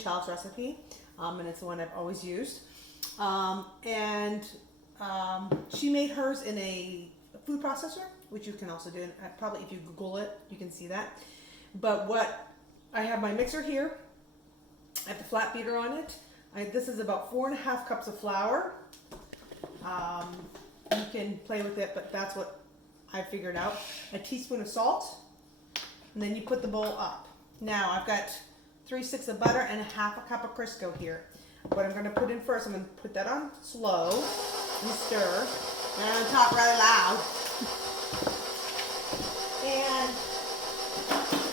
child's recipe, and it's the one I've always used. She made hers in a food processor, which you can also do. And probably if you Google it, you can see that. But I have my mixer here. I have the flat beater on it. This is about 4.5 cups of flour. You can play with it, but that's what I figured out. A teaspoon of salt, and then you put the bowl up. Now I've got 3 sticks of butter and 1/2 cup of Crisco here. What I'm going to put in first, I'm going to put that on slow and stir. And I'm going to talk really loud. And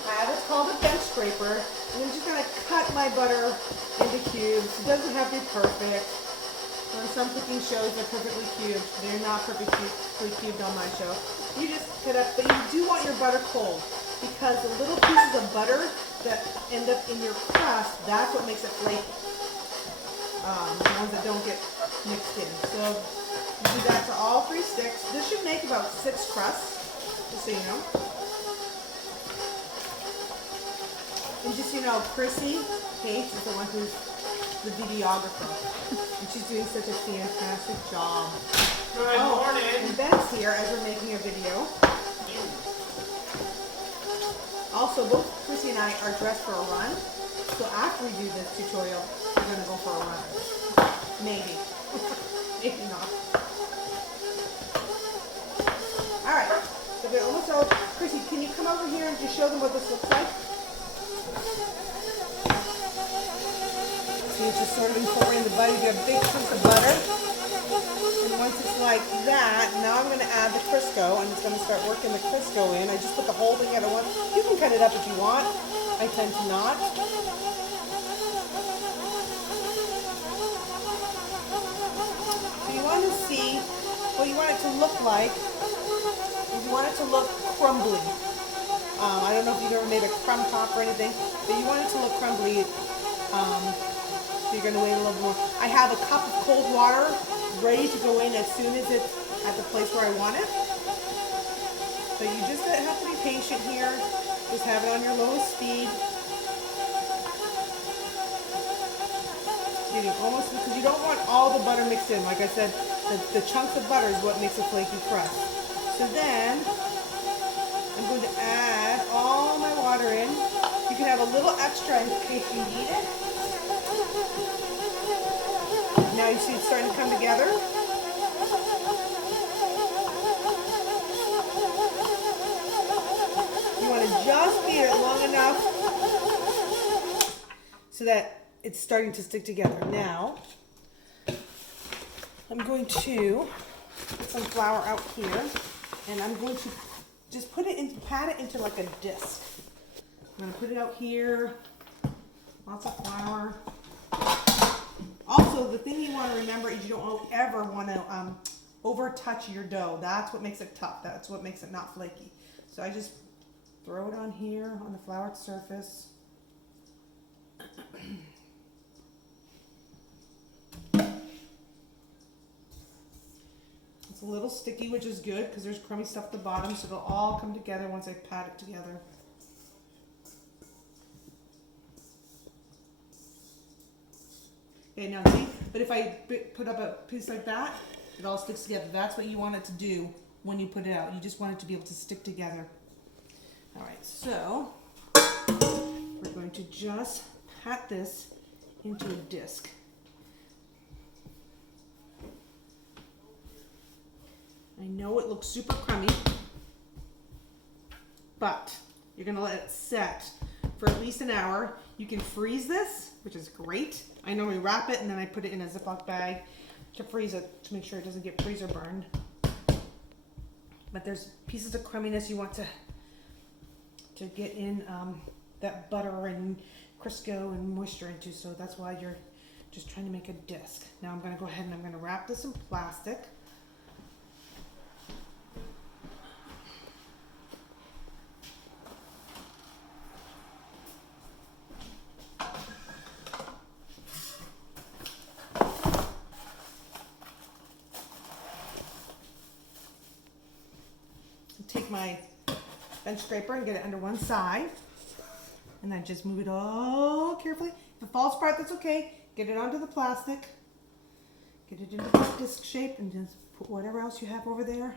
I have what's called a bench scraper. And I'm just going to cut my butter into cubes. It doesn't have to be perfect. On some cooking shows, they're perfectly cubed. They're not perfectly cubed on my show. You just cut up, but you do want your butter cold, because the little pieces of butter that end up in your crust, that's what makes it flaky. The ones that don't get mixed in. So you do that to all 3 sticks. This should make about 6 crusts, just so you know. And just so you know, Chrissy Pace is the one who's the videographer. And she's doing such a fantastic job. Good morning. And Ben's here as we're making a video. Also, both Chrissy and I are dressed for a run. So after we do this tutorial, we're going to go for a run. Maybe. Maybe not. Alright. So they're almost out. Chrissy, can you come over here and just show them what this looks like? So you're just sort of incorporating the butter. You have big chunks of butter. And once it's like that, now I'm going to add the Crisco. I'm just going to start working the Crisco in. I just put the whole thing at once. You can cut it up if you want. I tend to not. So you want to see what you want it to look like. You want it to look crumbly. I don't know if you've ever made a crumb top or anything, but you want it to look crumbly. So you're going to wait a little more. I have a cup of cold water ready to go in as soon as it's at the place where I want it. So you just have to be patient here. Just have it on your lowest speed. Getting almost, because you don't want all the butter mixed in. Like I said, the chunks of butter is what makes a flaky crust. So then I'm going to add all my water in. You can have a little extra in case you need it. Now you see it's starting to come together. You want to just beat it long enough so that it's starting to stick together. Now, I'm going to put some flour out here, and I'm going to just pat it into like a disc. I'm going to put it out here, lots of flour. Also, the thing you want to remember is you don't ever want to over touch your dough. That's what makes it tough. That's what makes it not flaky. So I just throw it on here on the floured surface. It's a little sticky, which is good because there's crummy stuff at the bottom, so it'll all come together once I pat it together. Okay, now see, but if I put up a piece like that, it all sticks together. That's what you want it to do when you put it out. You just want it to be able to stick together. All right, so we're going to just pat this into a disc. I know it looks super crummy, but you're gonna let it set for at least an hour. You can freeze this, which is great. I normally wrap it and then I put it in a Ziploc bag to freeze it to make sure it doesn't get freezer burned. But there's pieces of crumminess you want to get in that butter and Crisco and moisture into, so that's why you're just trying to make a disc. Now I'm going to go ahead and I'm going to wrap this in plastic. Take my bench scraper and get it under one side, and then just move it all carefully. If it falls apart, that's okay. Get it onto the plastic. Get it into that disc shape and just put whatever else you have over there.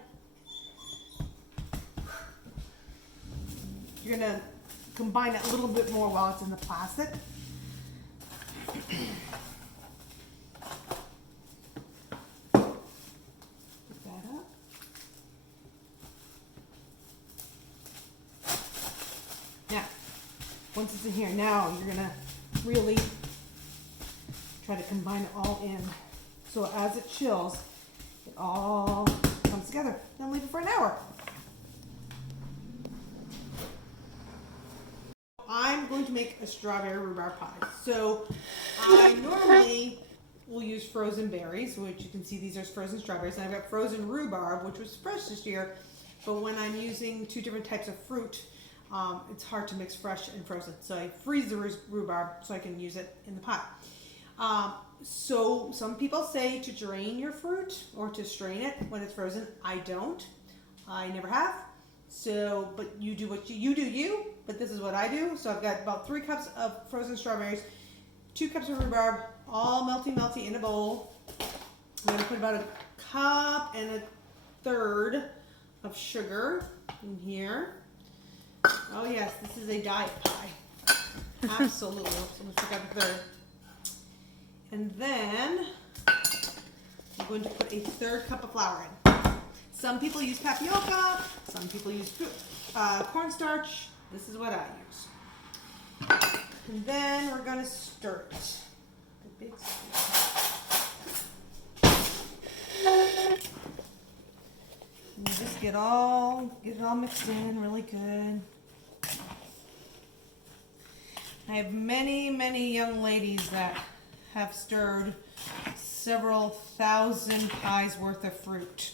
You're gonna combine it a little bit more while it's in the plastic. Put that up. Now, once it's in here, now you're gonna really try to combine it all in. So as it chills, it all comes together. Then leave it for an hour. I'm going to make a strawberry rhubarb pie. So I normally will use frozen berries, which you can see these are frozen strawberries. And I've got frozen rhubarb, which was fresh this year. But when I'm using two different types of fruit, it's hard to mix fresh and frozen. So I freeze the rhubarb so I can use it in the pie. So some people say to drain your fruit or to strain it when it's frozen. I don't. I never have. So, but you do what you do, but this is what I do. So I've got about 3 cups of frozen strawberries, 2 cups of rhubarb, all melty in a bowl. I'm gonna put about 1 cup and 1/3 of sugar in here. Oh yes, this is a diet pie. Absolutely. So let's take out 1/3. And then I'm going to put 1/3 cup of flour in. Some people use tapioca, some people use cornstarch. This is what I use. And then we're gonna stir it. A big stir. And just get it all mixed in really good. I have many young ladies that have stirred several thousand pies worth of fruit.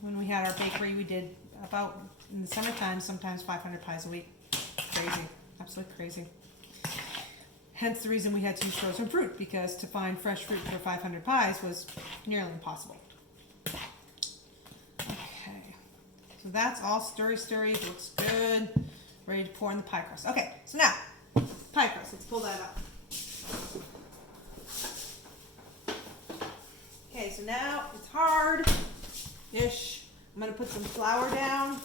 When we had our bakery, we did about, in the summertime, sometimes 500 pies a week. Crazy, absolutely crazy. Hence the reason we had to use frozen fruit, because to find fresh fruit for 500 pies was nearly impossible. Okay, so that's all stirry, looks good. Ready to pour in the pie crust. Okay, so now, pie crust, let's pull that up. Okay, so now it's hard-ish. I'm gonna put some flour down.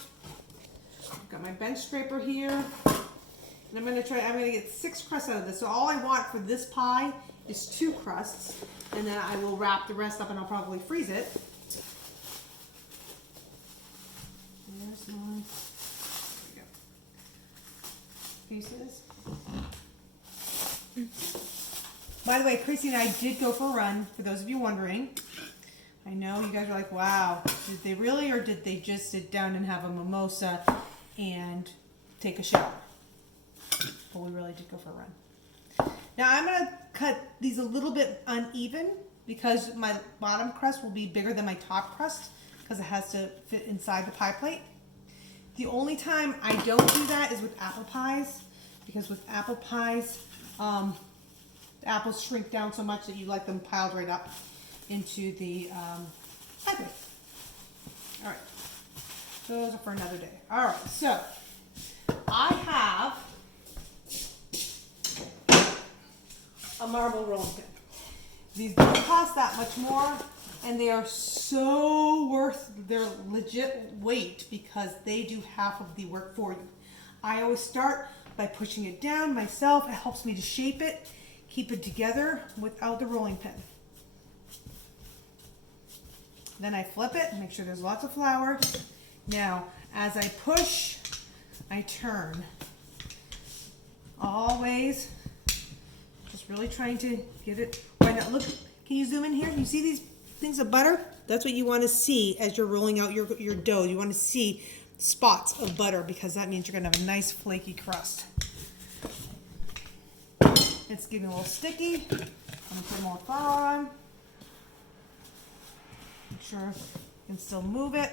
I've got my bench scraper here. And I'm gonna get 6 crusts out of this. So all I want for this pie is 2 crusts. And then I will wrap the rest up and I'll probably freeze it. There's my pieces. By the way, Chrissy and I did go for a run, for those of you wondering. I know you guys are like, wow, did they really, or did they just sit down and have a mimosa and take a shower? But we really did go for a run. Now I'm going to cut these a little bit uneven because my bottom crust will be bigger than my top crust because it has to fit inside the pie plate. The only time I don't do that is with apple pies, because with apple pies, the apples shrink down so much that you like them piled right up into the pie plate. All right, those are for another day. All right, so I have a marble rolling pin. These don't cost that much more, and they are so worth their legit weight because they do half of the work for you. I always start by pushing it down myself. It helps me to shape it, keep it together without the rolling pin. Then I flip it and make sure there's lots of flour. Now, as I push, I turn. Always just really trying to get it. Why not? Look, can you zoom in here? You see these things of butter? That's what you want to see as you're rolling out your dough. You want to see spots of butter because that means you're going to have a nice flaky crust. It's getting a little sticky. I'm going to put more flour on. Make sure you can still move it.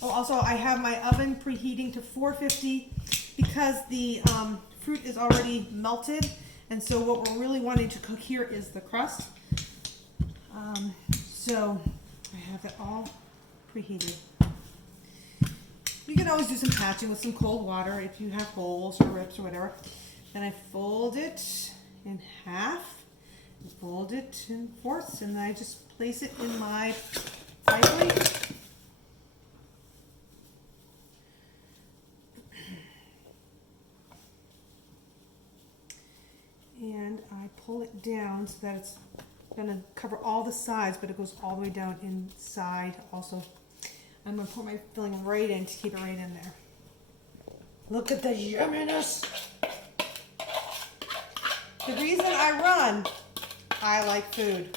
Oh, also I have my oven preheating to 450 because the fruit is already melted, and so what we're really wanting to cook here is the crust. So I have it all preheated. You can always do some patching with some cold water if you have holes or rips or whatever. Then I fold it in half, and fold it in fourths, and then I just place it in my pie plate. And I pull it down so that it's gonna cover all the sides, but it goes all the way down inside also. I'm gonna pour my filling right in to keep it right in there. Look at the yumminess. The reason I run, I like food.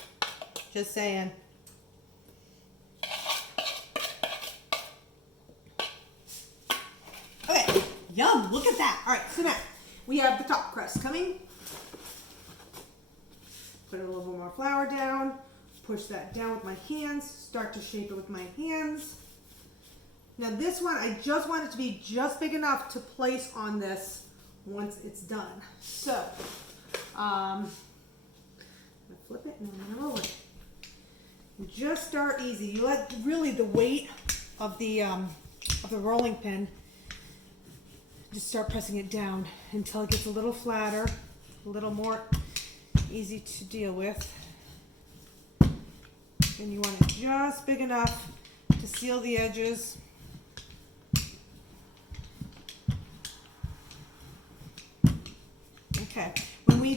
Just saying. Okay, yum, look at that. All right, so now we have the top crust coming. Put a little bit more flour down, push that down with my hands, start to shape it with my hands. Now this one, I just want it to be just big enough to place on this once it's done. So, I'm gonna flip it and I'm gonna roll it. You just start easy. You let really the weight of the rolling pin, just start pressing it down until it gets a little flatter, a little more easy to deal with. And you want it just big enough to seal the edges. Okay. When we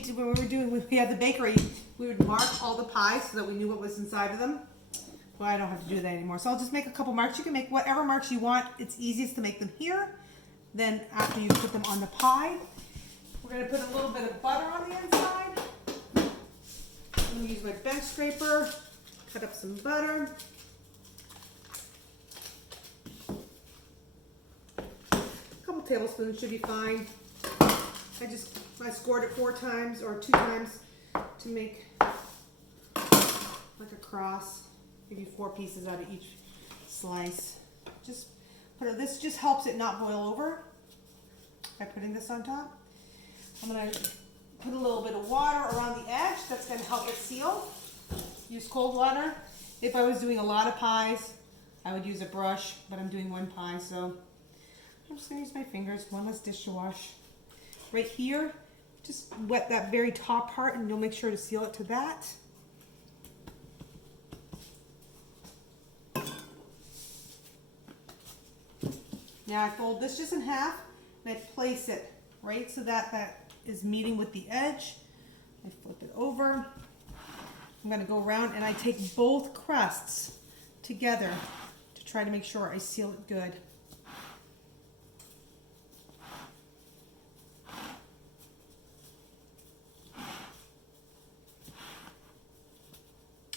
had the bakery, we would mark all the pies so that we knew what was inside of them. Well, I don't have to do that anymore. So I'll just make a couple marks. You can make whatever marks you want. It's easiest to make them here. Then after you put them on the pie, we're going to put a little bit of butter on the inside. I'm going to use my bench scraper, cut up some butter. A couple tablespoons should be fine. I scored it 4 times or 2 times to make like a cross. Give you 4 pieces out of each slice. Just put it, this just helps it not boil over by putting this on top. I'm going to put a little bit of water around the edge. That's going to help it seal. Use cold water. If I was doing a lot of pies, I would use a brush, but I'm doing 1 pie, so I'm just going to use my fingers. 1 less dish to wash. Right here, just wet that very top part and you'll make sure to seal it to that. Now I fold this just in half and I place it right so that that is meeting with the edge. I flip it over. I'm going to go around and I take both crusts together to try to make sure I seal it good.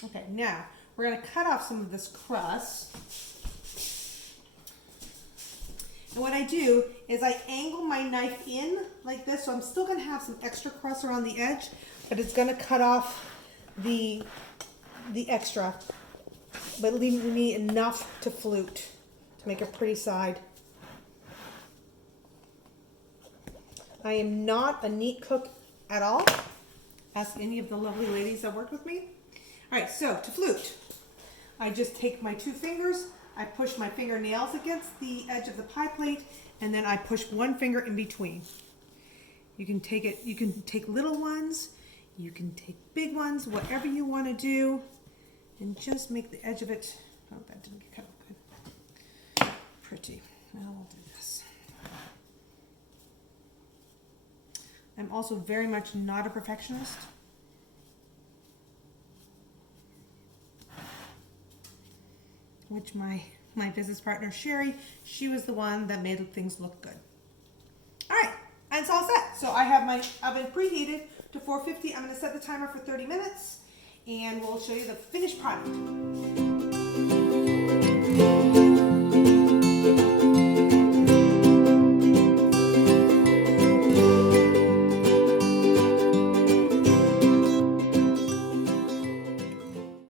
Okay, now we're going to cut off some of this crust. And what I do is I angle my knife in like this, so I'm still going to have some extra crust around the edge, but it's going to cut off the extra, but leaving me enough to flute to make a pretty side. I am not a neat cook at all. Ask any of the lovely ladies that work with me. All right, so to flute, I just take my 2 fingers, I push my fingernails against the edge of the pie plate, and then I push 1 finger in between. You can take little ones, you can take big ones, whatever you want to do, and just make the edge of it. Oh, that didn't get cut off good. Pretty. Now we'll do this. I'm also very much not a perfectionist. Which my business partner, Sherry, she was the one that made things look good. All right, and it's all set. So I have my oven preheated to 450. I'm going to set the timer for 30 minutes, and we'll show you the finished product.